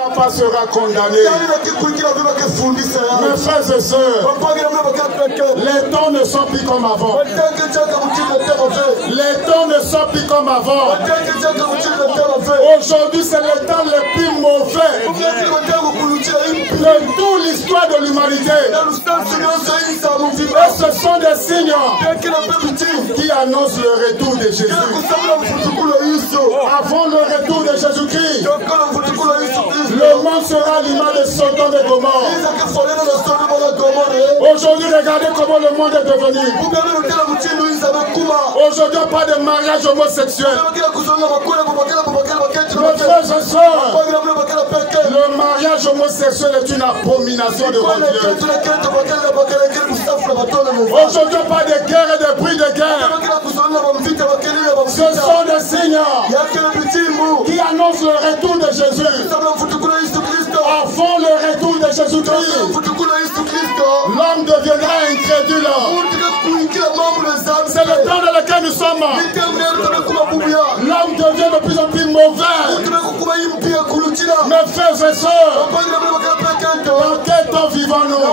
Papa sera condamné. Mes frères et sœurs, les temps ne sont plus comme avant. Les temps ne sont plus comme avant. Aujourd'hui, c'est les temps les plus mauvais de toute l'histoire de l'humanité. Et ce sont des signes qui annoncent le retour de Jésus. Avant le retour de Jésus-Christ, le monde sera l'image de Sodome et Gomorrhe. Aujourd'hui, regardez comment le monde est devenu. Aujourd'hui, on parle de mariage homosexuel. Mes frères et sœurs, le mariage homosexuel est une abomination de Dieu. Aujourd'hui, on parle de guerre et de bruits de guerre. Ce sont des signes qui annoncent le retour de Jésus. Avant le retour de Jésus-Christ, l'homme deviendra incrédule. C'est le temps dans lequel nous sommes. L'homme devient de plus en plus mauvais. Mes frères et sœurs, dans quel temps vivons-nous?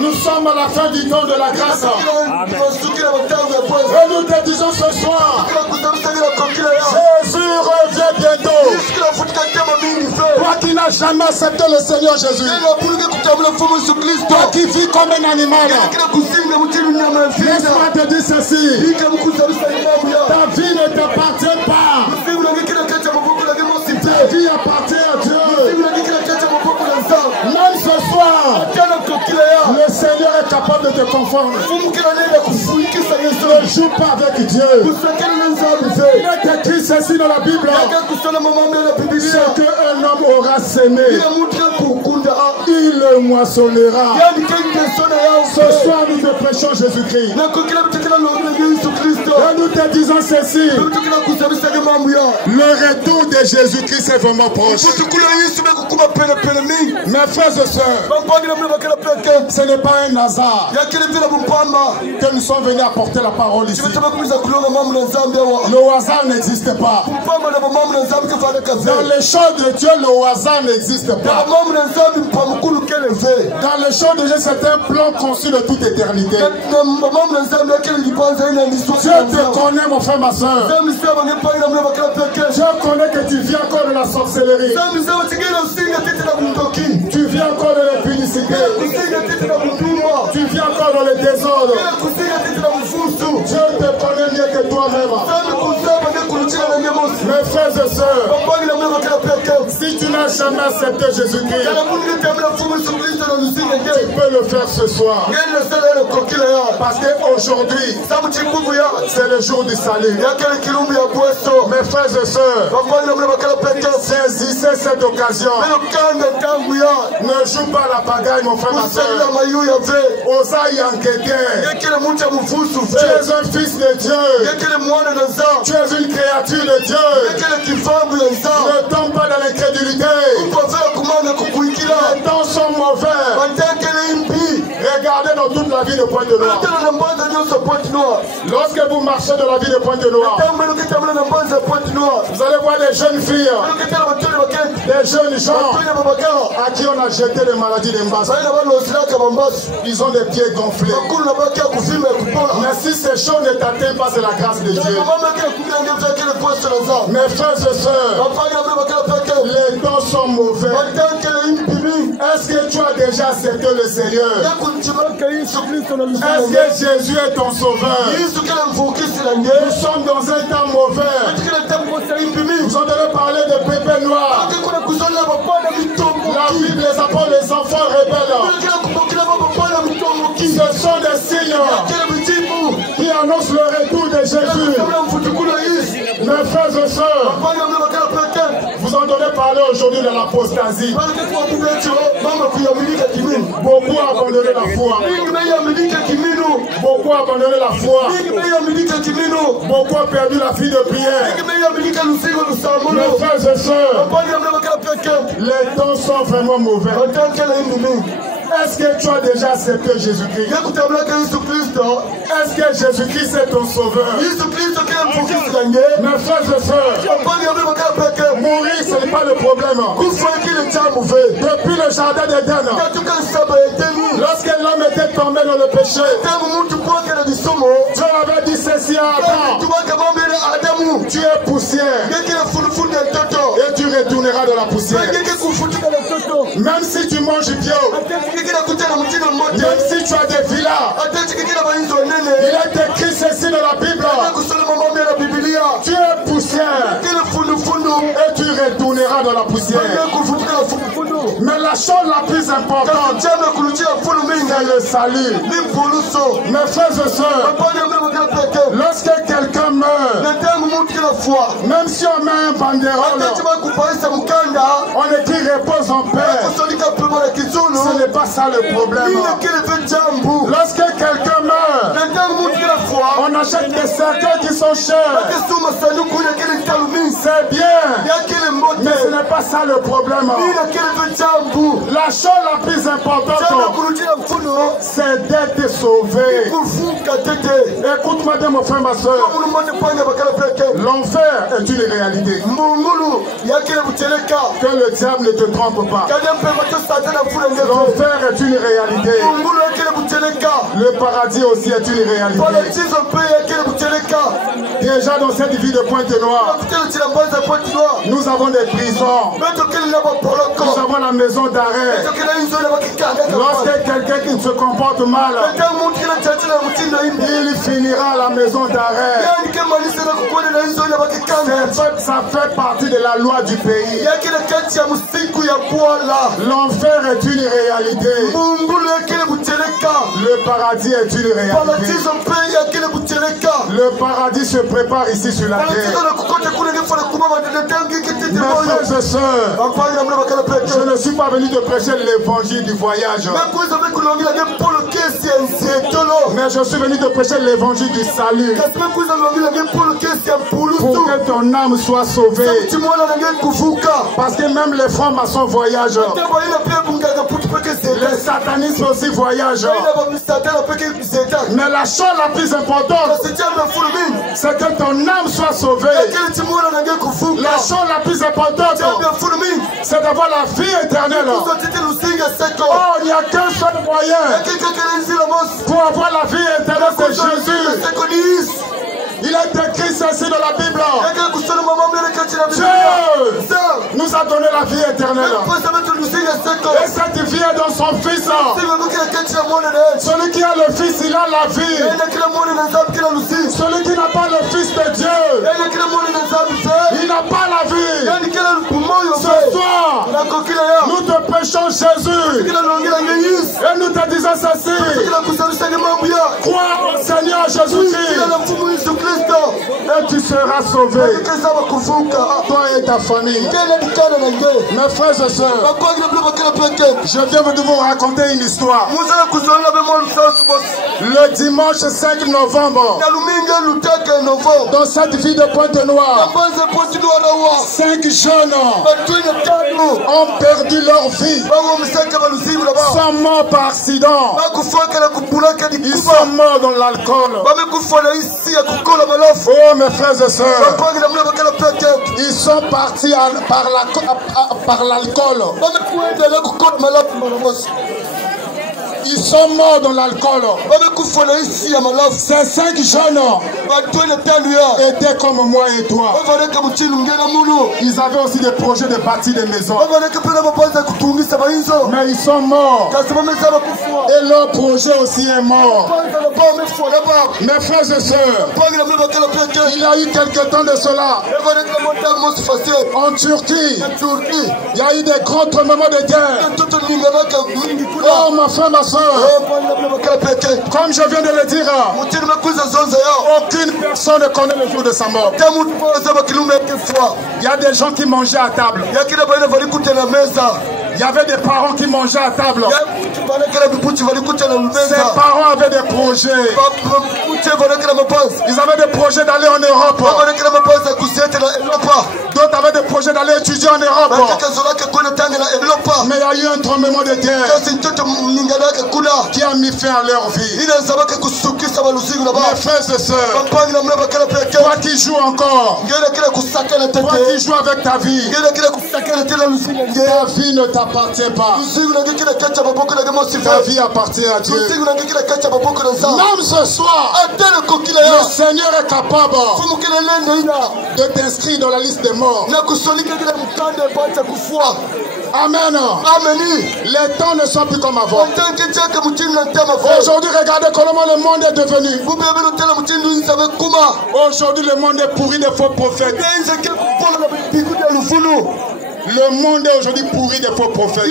Nous sommes à la fin du temps de la grâce. Et nous te disons ce soir, Jésus revient bientôt. Toi qui n'as jamais accepté le Seigneur Jésus, toi qui vis comme un animal, laisse-moi te dire ceci, ta vie ne t'appartient pas. Ta vie appartient à Dieu. Même ce soir, le Seigneur est capable de te conformer. Ne joue pas avec Dieu. Il est écrit ceci dans la Bible. Ce qu'un homme aura sémé, il le moissonnera. Ce soir, nous te prêchons Jésus-Christ. Et nous te disons ceci. Le retour de Jésus-Christ est vraiment proche. Mes frères et sœurs, ce n'est pas un hasard que nous sommes venus apporter la parole ici. Le hasard n'existe pas. Dans les choses de Dieu, le hasard n'existe pas. Dans les choses de Dieu, c'est un plan conçu de toute éternité. Dieu te connaît, mon frère, ma soeur. Dieu connaît que tu viens encore de la sorcellerie. Tu viens encore de l'impudicité. Tu viens encore dans le désordre. Dieu te connaît mieux que toi-même. Mes frères et sœurs, si tu n'as jamais accepté Jésus-Christ, tu peux le faire ce soir. Parce qu'aujourd'hui, c'est le jour du salut. Mes frères et sœurs, saisissez cette occasion. Ne joue pas la pagaille, mon frère, ma soeur. Osaïe enquêter. Tu es un fils de Dieu. Tu es une créature de Dieu. Ne tombe pas dans l'incrédulité. Les temps sont mauvais. Regardez dans toute la vie de Pointe-Noire. Lorsque vous marchez dans la vie de Pointe-Noire, vous allez voir des jeunes filles, des jeunes gens à qui on a jeté les maladies d'Embassy. Ils ont des pieds gonflés. Mais si ces choses ne t'atteignent pas, c'est la grâce de Dieu. Mes frères et sœurs, les temps sont mauvais. Est-ce que tu as déjà accepté le Seigneur? Est-ce que Jésus est ton sauveur? Nous sommes dans un temps mauvais. Vous entendez parler de pépé noir. La Bible les appelle les enfants rebelles. Ce sont des signes qui annoncent le retour de Jésus. Mes frères et sœurs, vous entendez parler aujourd'hui de l'apostasie. Beaucoup ont abandonné la foi. Beaucoup ont abandonné la foi. Beaucoup ont perdu la vie de prière. Mes frères et sœurs, les temps sont vraiment mauvais. Est-ce que tu as déjà accepté Jésus-Christ? Est-ce que Jésus-Christ est ton sauveur? Mes frères et sœurs, mourir ce n'est pas le problème. Depuis le jardin d'Éden, lorsque l'homme était tombé dans le péché, Dieu avait dit ceci à Adam: tu es poussière et tu retourneras dans la poussière. Même si tu manges bio, même si tu as des villas, il est écrit ceci dans la Bible: tu es poussière et tu retourneras dans la poussière. Mais la chose la plus importante, c'est le salut. Mes frères et sœurs, lorsque quelqu'un meurt, même si on met un banderole, on écrit repose en paix, ce n'est pas ça le problème. Lorsque quelqu'un meurt, on achète des cercueils qui sont chers. C'est bien, mais ce n'est pas ça le problème. La chose la plus importante, c'est d'être sauvé. Écoute-moi bien, mon frère, ma soeur. L'enfer est une réalité. Que le diable ne te trompe pas. L'enfer est une réalité. Le paradis aussi est une réalité. Déjà dans cette vie de Pointe-Noire, nous avons des prisons. Nous avons la maison d'arrêt. Lorsque quelqu'un qui se comporte mal, il finira à la maison d'arrêt. Ça fait partie de la loi du pays. L'enfer est une réalité. Le paradis est une réalité. Le paradis se prépare ici sur la terre. Mes frères et sœurs, je ne suis pas venu te prêcher l'évangile du voyage, mais je suis venu te prêcher l'évangile du salut, pour que ton âme soit sauvée. Parce que même les francs-maçons voyagent, les satanistes aussi voyagent. Mais la chose la plus importante, c'est que ton âme soit sauvée. La chose la plus importante, c'est d'avoir la vie éternelle. Oh, il n'y a qu'un seul moyen pour avoir la vie éternelle, c'est Jésus. Il est écrit ceci dans la Bible: Dieu nous a donné la vie éternelle. Et cette vie est dans son Fils. Celui qui a le Fils, il a la vie. Celui qui n'a pas le Fils de Dieu, il n'a pas la vie. Ce soir, nous te prêchons Jésus. Et nous te disons ceci: crois au Seigneur Jésus-Christ et tu seras sauvé, toi et ta famille. Mes frères et sœurs, je viens de vous raconter une histoire. Le dimanche 5 novembre, dans cette ville de Pointe-Noire, 5 jeunes ont perdu leur vie. Sans mort par accident. Ils sont morts dans l'alcool. Oh mes frères et sœurs, ils sont partis par l'alcool. Ils sont morts dans l'alcool. Ces 5 jeunes étaient comme moi et toi. Ils avaient aussi des projets de bâtir des maisons. Mais ils sont morts. Et leur projet aussi est mort. Mes frères et sœurs, il y a eu quelques temps de cela, en Turquie, il y a eu des grands tremblements de terre. Oh ma frère, ma soeur, comme je viens de le dire, aucune personne ne connaît le jour de sa mort. Il y a des gens qui mangeaient à table. Il y avait des parents qui mangeaient à table. Ces parents avaient des projets. Ils avaient des projets d'aller en Europe. D'autres avaient des projets d'aller étudier en Europe. Mais il y a eu un tremblement de terre qui a mis fin à leur vie. Mes frères et sœurs, toi qui joues encore, toi qui joues avec ta vie, ta vie ne t'appartient pas. Ta vie appartient à Dieu. Même ce soir, le Seigneur est capable de t'inscrire dans la liste des morts. Amen. Les temps ne sont plus comme avant. Aujourd'hui, regardez comment le monde est devenu. Aujourd'hui, le monde est pourri de faux prophètes. Le monde est aujourd'hui pourri de faux prophètes.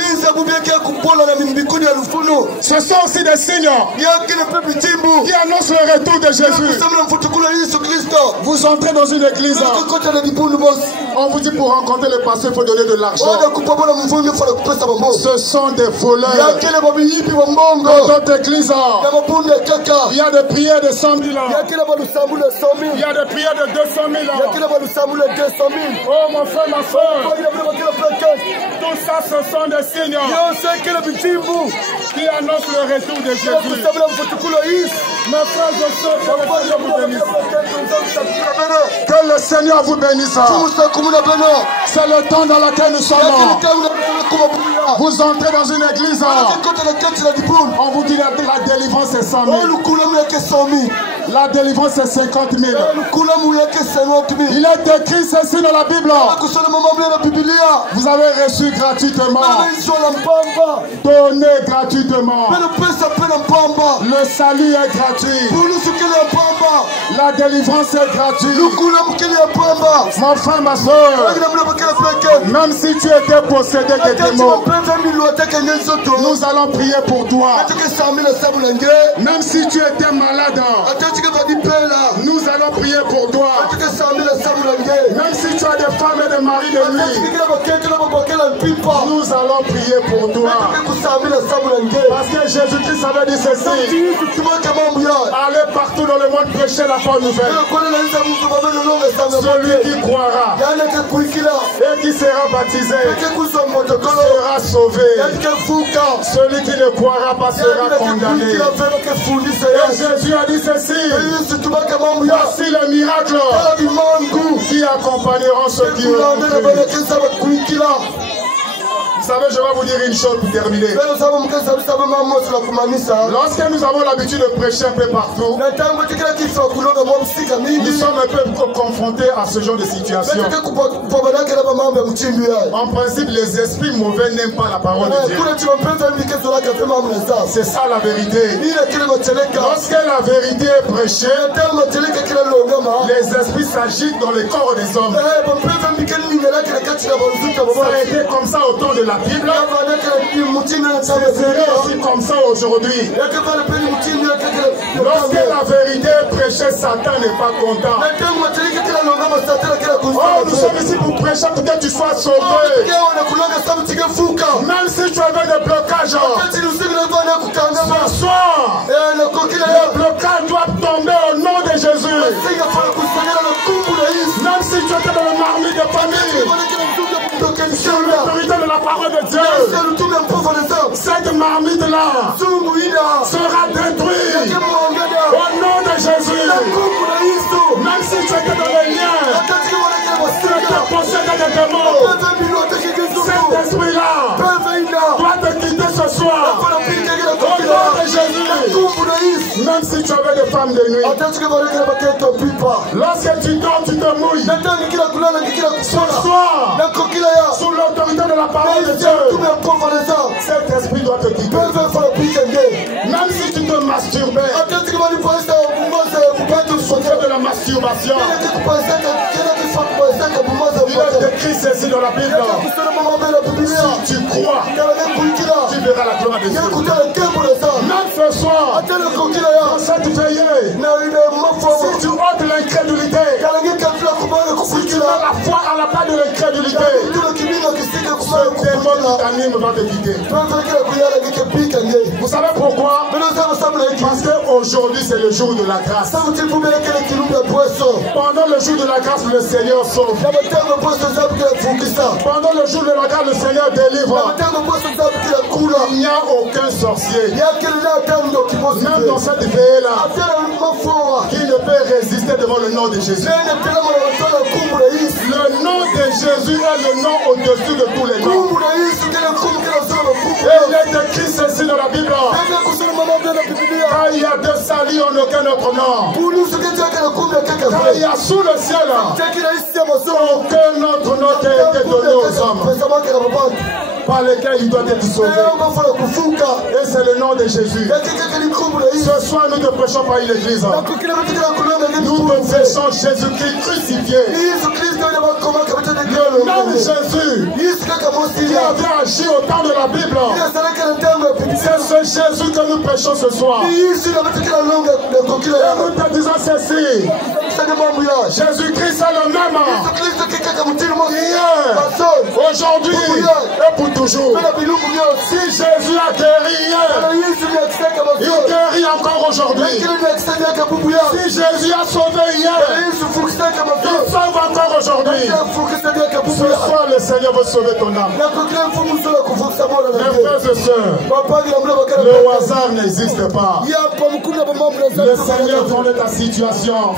Ce sont aussi des signes qui annoncent le retour de Jésus. Vous entrez dans une église. On vous dit pour rencontrer le pasteur, il faut donner de l'argent. Ce sont des voleurs. Dans notre église, il y a des prières de 100 000. Il y a des prières de 200 000. Oh mon frère, ma soeur. Tout ça, ce sont des signes qui annoncent le retour de Jésus. Mes frères et sœurs, que le Seigneur vous bénisse. C'est le temps dans lequel nous sommes. Vous entrez dans une église, on vous dit la délivrance est 100 000. La délivrance c'est 50 000. Il est écrit ceci dans la Bible. Vous avez reçu gratuitement. Donnez gratuitement. Le salut est gratuit. La délivrance est gratuite. Mon frère, ma soeur, même si tu étais possédé de démons, nous allons prier pour toi. Même si tu étais malade, nous allons prier pour toi. Même si tu as des femmes et des maris de nuit, nous allons prier pour toi. Parce que Jésus-Christ avait dit ceci: allez partout dans le monde prêcher la bonne nouvelle. Celui qui croira et qui sera baptisé sera sauvé. Celui qui ne croira pas sera condamné. Et Jésus a dit ceci: voici les miracles qui accompagneront ceux qui auront cru. Vous savez, je vais vous dire une chose pour terminer. Lorsque nous avons l'habitude de prêcher un peu partout, nous sommes un peu confrontés à ce genre de situation. En principe, les esprits mauvais n'aiment pas la parole de Dieu. C'est ça la vérité. Lorsque la vérité est prêchée, les esprits s'agitent dans les corps des hommes. Ça a été comme ça au temps de la Bible. C'est aussi comme ça aujourd'hui. Lorsque la vérité est prêchée, Satan n'est pas content. Oh, nous sommes ici pour prêcher pour que tu sois sauvé. Même si tu avais des blocages, ce soir, le blocage doit tomber au nom de Jésus. Même si tu étais dans le marmite de famille, sur l'autorité de la parole de Dieu, cette marmite-là sera détruite au nom de Jésus. Même si tu étais dans les liens, tu étais possédé de démons, cet esprit-là doit te quitter ce soir au nom de Jésus. Même si tu avais des femmes de nuit, lorsque tu dors, tu te mouilles. Ce soir, sous l'autorité de la parole de Dieu, cet esprit doit te quitter. Même si tu te masturbais, tu fais de la masturbation. Il est écrit ceci dans la Bible: si tu crois, tu verras la gloire de Dieu. Même ce soir, dans cette veillée, si tu ôtes l'incrédulité, si tu mets la foi à la place de l'incrédulité, ce démon qui t'anime va te quitter. Vous savez pourquoi? Parce qu'aujourd'hui c'est le jour de la grâce. Pendant le jour de la grâce, le Seigneur sauve. Pendant le jour de la grâce, le Seigneur Seigneur délivre. Il n'y a aucun sorcier. Même dans cette veille-là, qui ne peut résister devant le nom de Jésus. Le nom de Jésus est le nom au-dessus de tous les noms. Et il est écrit ceci dans la Bible. Car il y a deux saluts en aucun autre nom. Car il y a sous le ciel aucun autre nom qui a été donné aux hommes par lesquels il doit être sauvé. Et c'est le nom de Jésus. Ce soir, nous ne prêchons pas une église. Nous prêchons Jésus-Christ crucifié. Le même Jésus qui avait agi au temps de la Bible. C'est ce Jésus que nous prêchons ce soir. Et nous te disons ceci. Jésus-Christ est le même. Hier, aujourd'hui et pour toujours. Si Jésus a guéri hier, il guérit encore aujourd'hui. Si Jésus a sauvé hier, il sauve encore aujourd'hui. Ce soir, le Seigneur veut sauver ton âme. Mes frères et sœurs, le hasard n'existe pas. Le Seigneur connaît ta situation.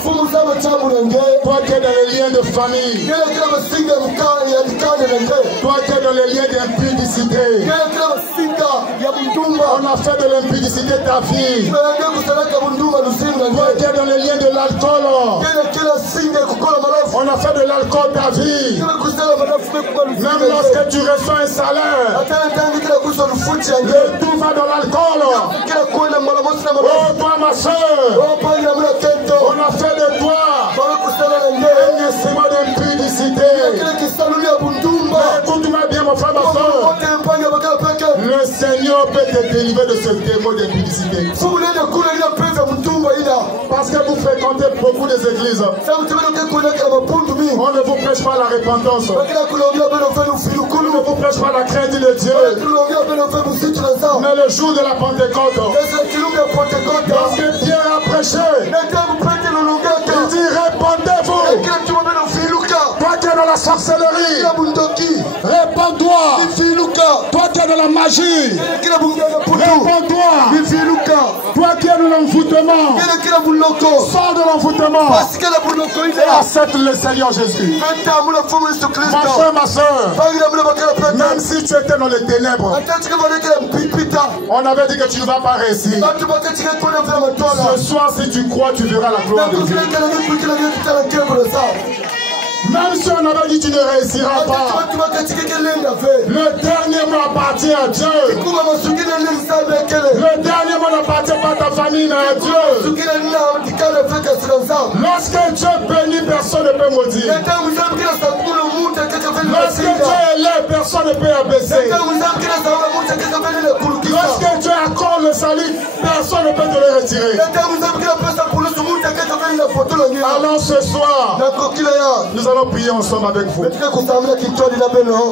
Toi qui es dans les liens de famille, toi qui es dans les liens d'impudicité, on a fait de l'impudicité ta vie. Toi qui es dans les liens de l'alcool, on a fait de l'alcool ta vie. Même lorsque tu reçois un salaire, le tout va dans l'alcool. Oh toi ma soeur, on a fait de toi un instrument d'impudicité. Écoute-moi bien mon frère, ma soeur. Le Seigneur peut te délivrer de ce démon d'impudicité. Parce que vous fréquentez beaucoup des églises. On ne vous prêche pas la repentance. On ne vous prêche pas la crainte de Dieu. Mais le jour de la Pentecôte, lorsque Pierre a prêché, il dit répandez-vous. Toi qui es dans la sorcellerie, répands-toi. Toi qui es dans la magie, répands-toi. Toi qui es dans l'envoûtement, sors de l'envoûtement et accepte le Seigneur Jésus. Ma soeur, ma soeur, même si tu étais dans les ténèbres, on avait dit que tu ne vas pas réussir. Ce soir, si tu crois, tu verras la gloire de Dieu. Même si on avait dit que tu ne réussiras pas, le dernier mot appartient à Dieu. Le dernier mot n'appartient pas à ta famille, mais à Dieu. Lorsque Dieu bénit, personne ne peut maudire. Lorsque Dieu est là, personne ne peut abaisser. Lorsque Dieu accorde le salut, personne ne peut te le retirer. Allons ce soir, nous allons prier ensemble avec vous.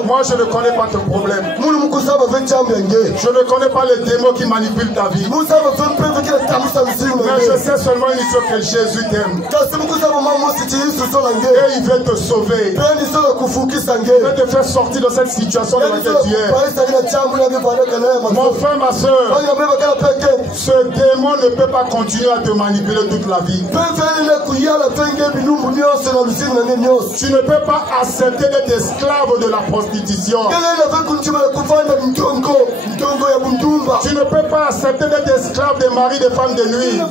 Moi je ne connais pas ton problème. Je ne connais pas les démons qui manipulent ta vie. Mais je sais seulement une chose, que Jésus t'aime. Et il veut te sauver. Il veut te faire sortir de cette situation dans laquelle tu es. Mon frère, ma soeur, ce démon ne peut pas continuer à te manipuler toute la vie. Tu ne peux pas accepter d'être esclave de la prostitution. Tu ne peux pas accepter d'être esclave des maris des femmes de nuit.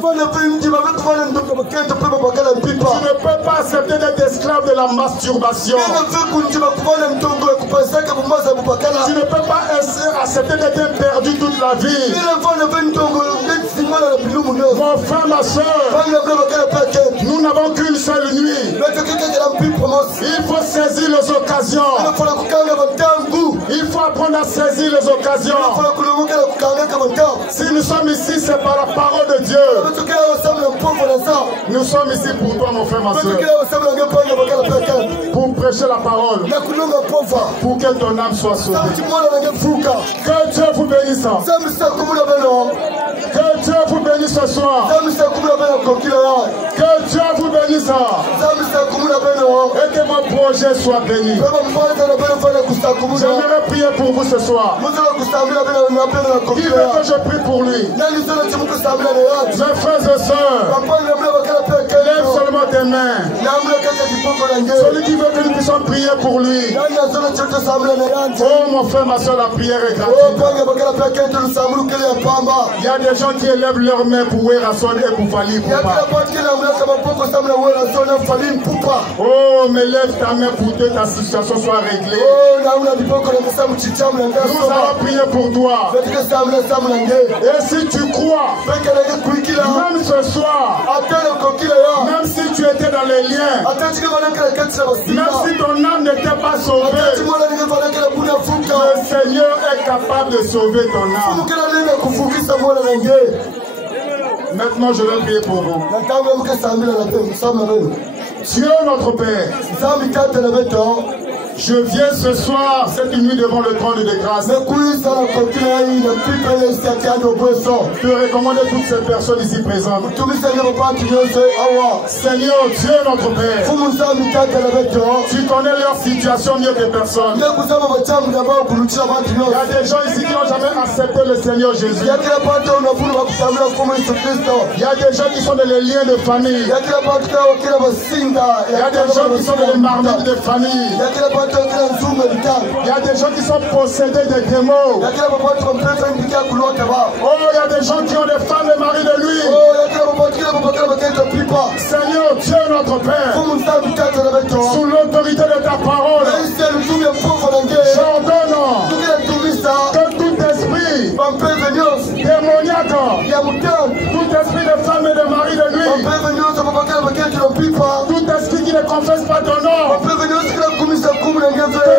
Tu ne peux pas accepter d'être esclave de la masturbation. Tu ne peux pas accepter d'être perdu toute la vie. Mon frère, ma soeur, nous n'avons qu'une seule nuit. Il faut saisir les occasions. Il faut apprendre à saisir les occasions. Si nous sommes ici, c'est par la parole de Dieu. Nous sommes ici pour toi, mon frère, ma soeur. Pour prêcher la parole. Pour que ton âme soit sauvée. Que Dieu vous bénisse. Que Dieu vous bénisse ce soir. Que Dieu vous bénisse. Et que mon projet soit béni. J'aimerais prier pour vous ce soir. Qui veut que je prie pour lui? Mes frères et sœurs, lève seulement tes mains. Celui qui veut que nous puissions prier pour lui. Oh mon frère, ma soeur, la prière est gratuite. Il y a des gens qui élèvent leurs mains pour Werason et pour Fali Poupa. Oh, mais lève ta main pour que ta situation soit réglée. Nous allons prier pour toi. Et si tu crois, même ce soir, même si tu étais dans les liens, même si ton âme n'était pas sauvée, le Seigneur est capable de sauver ton âme. Maintenant, je vais prier pour vous. Dieu notre Père, je viens ce soir, cette nuit devant le trône de grâce, te recommander toutes ces personnes ici présentes. Seigneur Dieu notre Père, tu connais leur situation mieux que personne. Il y a des gens ici qui n'ont jamais accepté le Seigneur Jésus. Il y a des gens qui sont dans les liens de famille. Il y a des gens qui sont dans les marmites de famille. Il y a des gens qui sont possédés de démons. Oh, il y a des gens qui ont des femmes et maris de lui. Seigneur Dieu notre Père, sous l'autorité de ta parole, j'ordonne que tout esprit démoniaque, tout esprit de femmes et de maris de lui, tout esprit qui ne confesse pas ton nom,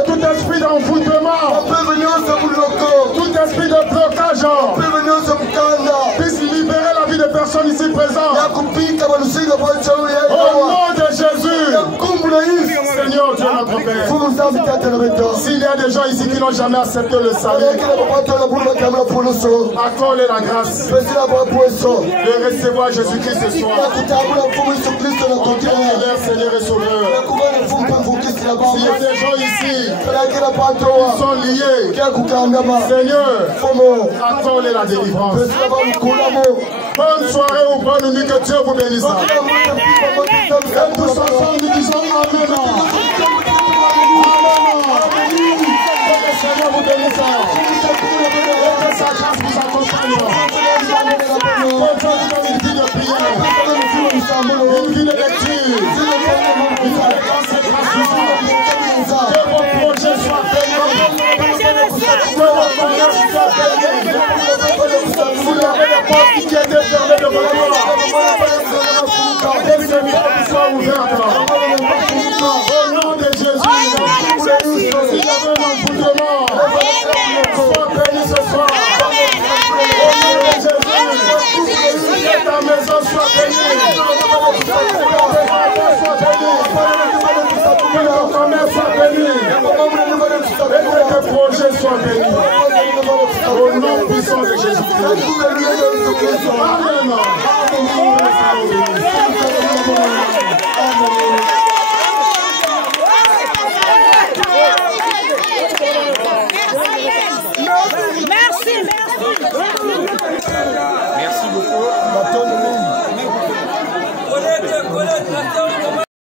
tout esprit d'envoûtement, tout esprit de blocage, puisse libérer la vie des personnes ici présentes. Au nom de Jésus, Seigneur Dieu notre Père, s'il y a des gens ici qui n'ont jamais accepté le salut, accorde la grâce de recevoir Jésus-Christ ce soir. Seigneur et Sauveur. S'il y a des gens ici qui sont liés, Seigneur, accorde la délivrance. Bonne soirée ou bonne nuit, que Dieu vous bénisse. Et tous ensemble, nous disons Amen. Amen. Que le Seigneur vous bénisse. Et que sa grâce vous accompagne. Que Dieu vous donne une vie de prière, une vie de lecture, une vie de consécration. Que vos projets soient bénis. Que vos commerces soient bénis. Vous avez des portes qui étaient fermées devant moi. Que ces portes soient ouvertes. Au nom de Jésus, s'il y avait un envoûtement, sois béni ce soir. Au nom de Jésus, que ta maison soit bénie. Que ta maison soit bénie. Que ton commerce soit béni. Et que tes projets soient bénis. Au nom puissant de Jésus-Christ.